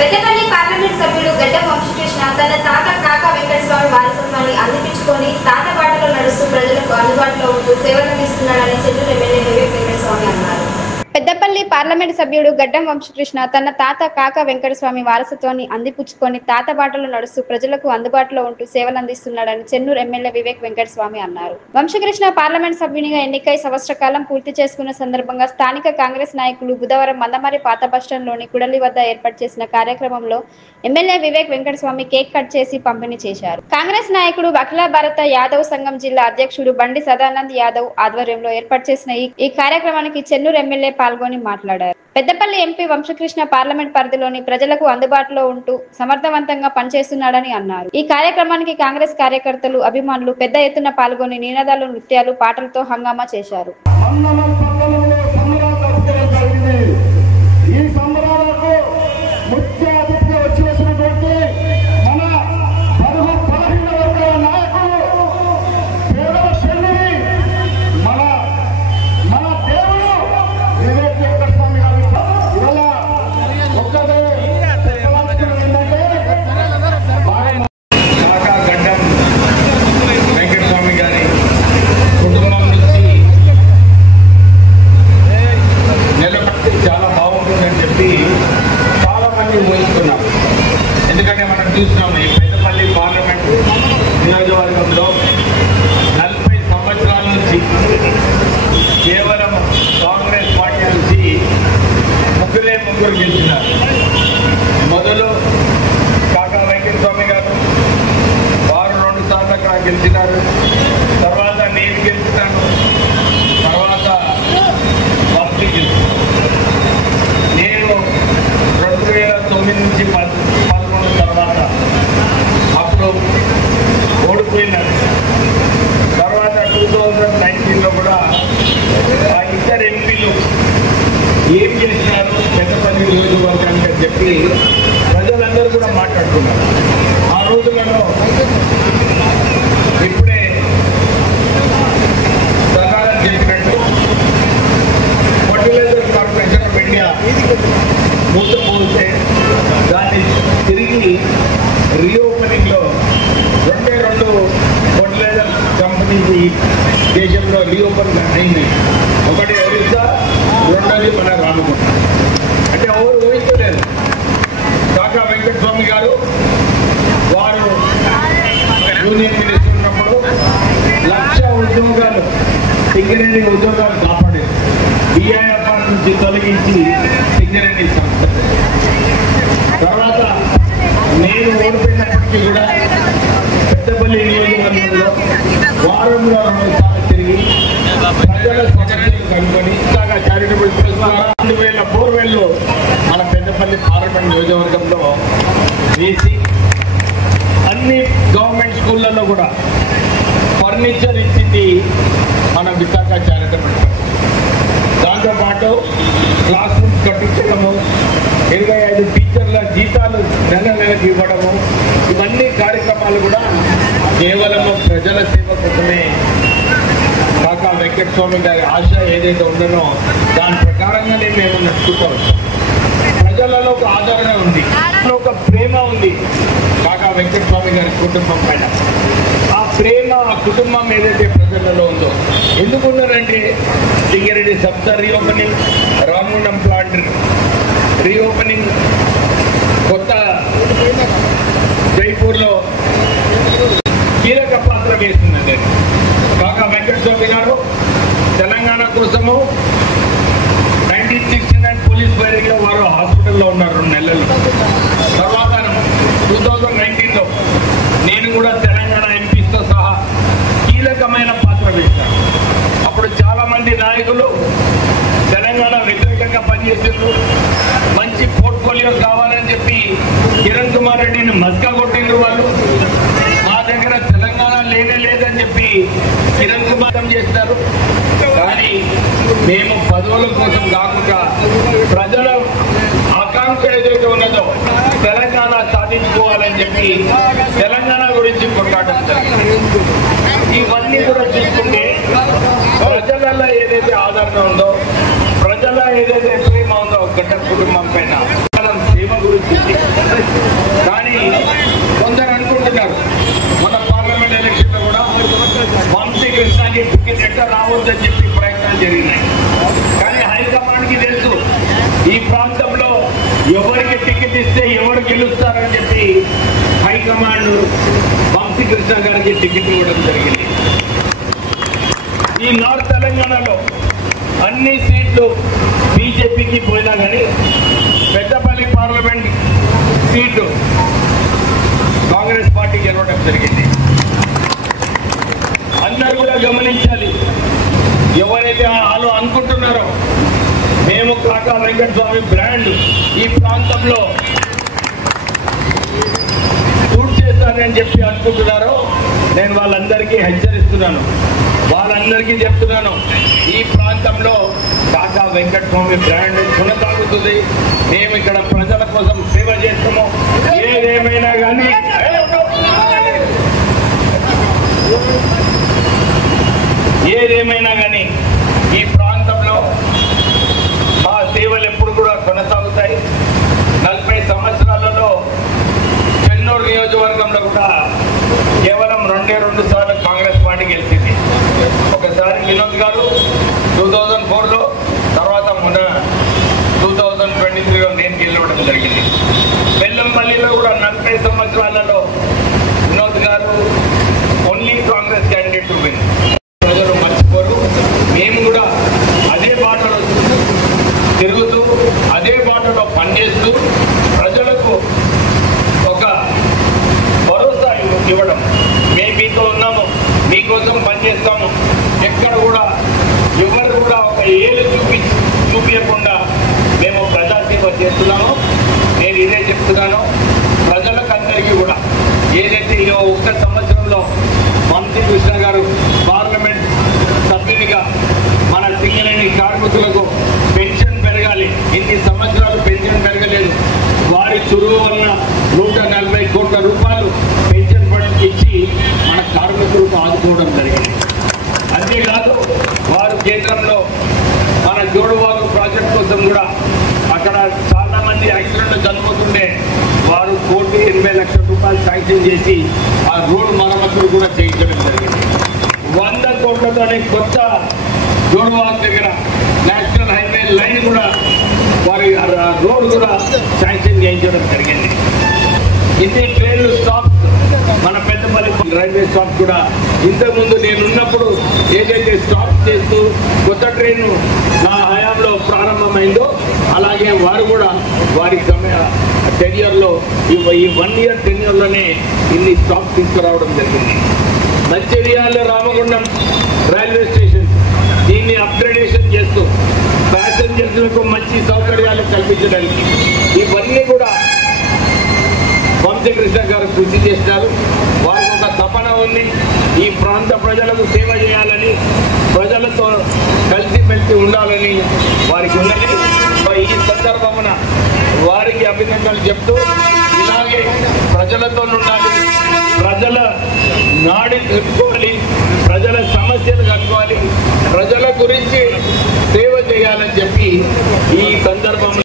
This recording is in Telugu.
పెద్దపల్లి పార్లమెంట్ సభ్యుడు గడ్డం వంశకృష్ణ తన తాత కాకా వెంకటస్వామి వారసత్వాన్ని అందిపించుకొని తాత బాటలో నడుస్తూ ప్రజలకు అందుబాటులో ఉంటూ సేవలందిస్తున్నాడని చెన్నూరు ఎమ్మెల్యే వివేక్ వెంకటస్వామి అన్నారు. పెద్దపల్లి పార్లమెంట్ సభ్యుడు గడ్డం వంశకృష్ణ తన తాత కాకా వెంకటస్వామి వారసత్వాన్ని అందిపుచ్చుకొని తాత బాటలో నడుస్తూ ప్రజలకు అందుబాటులో ఉంటూ సేవలందిస్తున్నాడని చెన్నూరు ఎమ్మెల్యే వివేక్ వెంకటస్వామి అన్నారు. వంశకృష్ణ పార్లమెంట్ సభ్యునిగా ఎన్నికై సంవత్సర కాలం పూర్తి చేసుకున్న సందర్భంగా స్థానిక కాంగ్రెస్ నాయకులు బుధవారం మందమరి పాత బస్టాండ్లోని కుడలి వద్ద ఏర్పాటు చేసిన కార్యక్రమంలో MLA Vivek Venkataswamy cake cut చేసి పంపిణీ చేశారు. కాంగ్రెస్ నాయకుడు అఖిల భారత యాదవ్ సంఘం జిల్లా అధ్యక్షుడు బండి సదానంద్ యాదవ్ ఆధ్వర్యంలో ఏర్పాటు చేసిన ఈ కార్యక్రమానికి చెన్నూరు ఎమ్మెల్యే పాల్గొని మాట్లాడారు. పెద్దపల్లి ఎంపీ వంశకృష్ణ పార్లమెంట్ పరిధిలోని ప్రజలకు అందుబాటులో ఉంటూ సమర్థవంతంగా పనిచేస్తున్నాడని అన్నారు. ఈ కార్యక్రమానికి కాంగ్రెస్ కార్యకర్తలు అభిమానులు పెద్ద ఎత్తున పాల్గొని నినాదాలు, నృత్యాలు, పాటలతో హంగామా చేశారు. ఎందుకంటే మనం చూస్తున్నాం ఈ పెద్దపల్లి పార్లమెంట్ నియోజకవర్గంలో 40 సంవత్సరాల నుంచి కేవలం కాంగ్రెస్ పార్టీ నుంచి ముగ్గురు గెలిచినారు. మొదలు కాకా వెంకటస్వామి గారు వారు 2 సార్లు అక్కడ గెలిచినారు. తర్వాత నేను గెలిచినాను. తర్వాత వంశీ గెలిచినాను. నేను 2009 నుంచి 11 తర్వాత అప్పుడు ఓడిపోయినాను. తర్వాత 2019లో కూడా ఆ ఇద్దరు ఎంపీలు ఏం చేసినారు పెద్దపల్లి నియోజకవర్గానికి అని చెప్పి ప్రజలందరూ కూడా మాట్లాడుతున్నారు. ఆ రోజులలో ఇప్పుడే సదానంద చెప్పినట్టు ఫర్టిలైజర్ కార్పొరేషన్ ఆఫ్ ఇండియా మూతపోతే దాన్ని తిరిగి రీఓపెనింగ్లో 2 ఫర్టిలైజర్ కంపెనీస్ ఈ దేశంలో రీఓపెన్ అయింది. ఒకటి ఒరిస్సా, రెండోది మన రామగుండ. అంటే ఎవరు ఊహించలేదు. కాకా వెంకటస్వామి గారు వారు యూనియన్ మినిస్టర్ ఉన్నప్పుడు 1,00,000 ఉద్యోగాలు సింగరేణి ఉద్యోగాలు కాపాడారు. డిఐఎఫ్ఆర్ నుంచి తొలగించి సింగరేణి సంస్థ. తర్వాత నేను ఓడిపోయినప్పటికీ కూడా పెద్దపల్లి నియోజకవర్గంలో వారంలో 2 సార్లు తిరిగి ప్రజల సమస్యలు కనుగొని ఇంకా చారిటబుల్ ట్రస్ట్ 2004లో మన పెద్దపల్లి పార్లమెంట్ నియోజకవర్గంలో వేసి అన్ని గవర్నమెంట్ స్కూళ్ళల్లో కూడా ఫర్నిచర్ ఇచ్చింది మన విశాఖ చారిటబుల్ ట్రస్ట్. దాంతోపాటు క్లాస్ రూమ్స్ కట్టించడము, 25 టీచర్ల జీతాలు నెలకి ఇవ్వడము, ఇవన్నీ కార్యక్రమాలు కూడా కేవలం ప్రజల సేవ కోసమే కాకా వెంకటస్వామి గారి ఆశ ఏదైతే ఉందనో దాని ప్రకారంగానే మేము నడుచుకోవచ్చు. ప్రజలలో ఒక ఆదరణ ఉంది, ఒక ప్రేమ ఉంది కాకా వెంకటస్వామి గారి కుటుంబం పైన. ఆ ప్రేమ, ఆ కుటుంబం ఏదైతే ప్రజలలో ఉందో ఎందుకున్నారంటే సింగరేణి సంస్థ రీఓపెనింగ్, రామగుండం ప్లాంట్ రీఓపెనింగ్, కొత్త జైపూర్లో కీలక పాత్ర వేసిందండి. కాకా వెంకటస్వామి గారు తెలంగాణ కోసము 1969 పోలీస్ ఫైరింగ్లో వారు హాస్పిటల్లో ఉన్నారు 2 నెలలు. తర్వాత 2019లో నేను కూడా తెలంగాణ ఎంపీస్తో సహా కీలకమైన పాత్ర వేశాను. అప్పుడు చాలామంది నాయకులు తెలంగాణ వ్యతిరేకంగా పనిచేసిండ్రు. మంచి పోర్ట్ఫోలియో కావాలని చెప్పి కిరణ్ కుమార్ రెడ్డిని మస్కా కొట్టిండ్రు. వాళ్ళు మా దగ్గర తెలంగాణ లేదని చెప్పి కిరణ్ కుమార్ చేస్తారు. కానీ మేము పదవుల కోసం కాకుండా ప్రజల ఆకాంక్ష ఏదైతే ఉన్నదో తెలంగాణ సాధించుకోవాలని చెప్పి తెలంగాణ గురించి కొట్లాడడం జరిగింది. ఇవన్నీ కూడా చూసుకుంటే ప్రజలలో ఏదైతే ఆదరణ ఉందో, ప్రజల ఏదైతే ప్రేమ ఉందో గడ్డ కుటుంబం పైన సేవ గురించి టికెట్ ఇస్తే ఎవరు గెలుస్తారని చెప్పి హైకమాండ్ వంశీకృష్ణ గారికి టికెట్ ఇవ్వడం జరిగింది. ఈ నార్త్ తెలంగాణలో అన్ని సీట్లు బీజేపీకి పోయినా కానీ Peddapalli parliament seat Congress party గెలవడం జరిగింది. అందరూ కూడా గమనించాలి. ఎవరైతే వాళ్ళు అనుకుంటున్నారో మేము కాకా వెంకటస్వామి బ్రాండ్ ఈ ప్రాంతంలో షూట్ చేస్తానని చెప్పి అనుకుంటున్నారో నేను వాళ్ళందరికీ హెచ్చరిస్తున్నాను, వాళ్ళందరికీ చెప్తున్నాను, ఈ ప్రాంతంలో కాకా వెంకటస్వామి బ్రాండ్ కొనసాగుతుంది. మేము ఇక్కడ ప్రజల కోసం సేవ చేస్తాము. ఏదేమైనా కానీ ఈ ప్రాంతంలో మా సేవలు ఎప్పుడు కూడా కొనసాగుతాయి. 40 సంవత్సరాలలో చెన్నూరు నియోజకవర్గంలో కూడా కేవలం 2 సార్లు కాంగ్రెస్ పార్టీ గెలిచింది. ఒకసారి వినోద్ గారు 2004లో, తర్వాత మొన్న 2023లో నేను గెలవడం జరిగింది. బెల్లంపల్లిలో కూడా 40 సంవత్సరాలలో వినోద్ గారు only Congress candidate to win. ప్రజలు మర్చిపోరు. మేము కూడా అదే బాటలో తిరుగుతూ అదే బాటలో పనిచేస్తూ ప్రజలకు ఒక భరోసా ఇవ్వడం, మేము మీతో ఉన్నాము, మీకోసం పనిచేస్తాము, ఎక్కడ కూడా ఎవరు కూడా ఒక ఏలు చూపించకుండా మేము ప్రజాసేవ చేస్తున్నాము. నేను ఇదే చెప్తున్నాను ప్రజలకు అందరికీ కూడా. ఏదైతే ఈ 1 సంవత్సరంలో వంశీకృష్ణ గారు పార్లమెంట్ సభ్యునిగా మన సింగరేణి కార్మికులకు పెన్షన్ పెరగాలి, ఇన్ని సంవత్సరాలు పెన్షన్ పెరగలేదు, వారి చురువు వల్ల 140 కోట్ల రూపాయలు పెన్షన్ ఫండ్ ఇచ్చి మన కార్మికులకు ఆదుకోవడం జరిగింది. అంతేకాదు వారు కేంద్రంలో మన జోడువాగు ప్రాజెక్ట్ కోసం కూడా అక్కడ చాలా మంది యాక్సిడెంట్లు చనిపోతుండే వారు 1,80,00,000 రూపాయలు శాంక్షన్ చేసి ఆ రోడ్డు మరమ్మతులు కూడా చేయించడం జరిగింది. 100 కోట్లతోనే కొత్త జోడువాగు దగ్గర నేషనల్ హైవే లైన్ కూడా వారి రోడ్ కూడా శాంక్షన్ చేయించడం జరిగింది. ఇన్ని ట్రైన్లు స్టాప్ మన పెద్దపల్లి రైల్వే స్టాప్ కూడా ఇంతకుముందు నేనున్నప్పుడు ఏదైతే స్టాప్ చేస్తూ కొత్త ట్రైన్ నా హయాంలో ప్రారంభమైందో అలాగే వారు కూడా వారి టెన్యూర్లో ఈ 1 ఇయర్ టెన్యూర్లోనే ఇన్ని స్టాప్ తీసుకురావడం జరిగింది. మంచిర్యాల రామగుండం రైల్వే స్టేషన్ దీన్ని అప్గ్రేడేషన్ చేస్తూ ప్యాసింజర్లకు మంచి సౌకర్యాలు కల్పించడానికి ఇవన్నీ కూడా వంశీకృష్ణ గారు కృషి చేస్తారు. వారికి ఒక తపన ఉంది, ఈ ప్రాంత ప్రజలకు సేవ చేయాలని, ప్రజలతో కలిసిమెలిసి ఉండాలని వారికి ఉన్నది. ఈ సందర్భమున వారికి అభినందనలు చెప్తూ ఇలాగే ప్రజలతో ఉండాలి, ప్రజల నాడి తెలుసుకోవాలి, ప్రజల సమస్యలు కనుక్కోవాలి, ప్రజల గురించి సేవ చేయాలని చెప్పి ఈ సందర్భంలో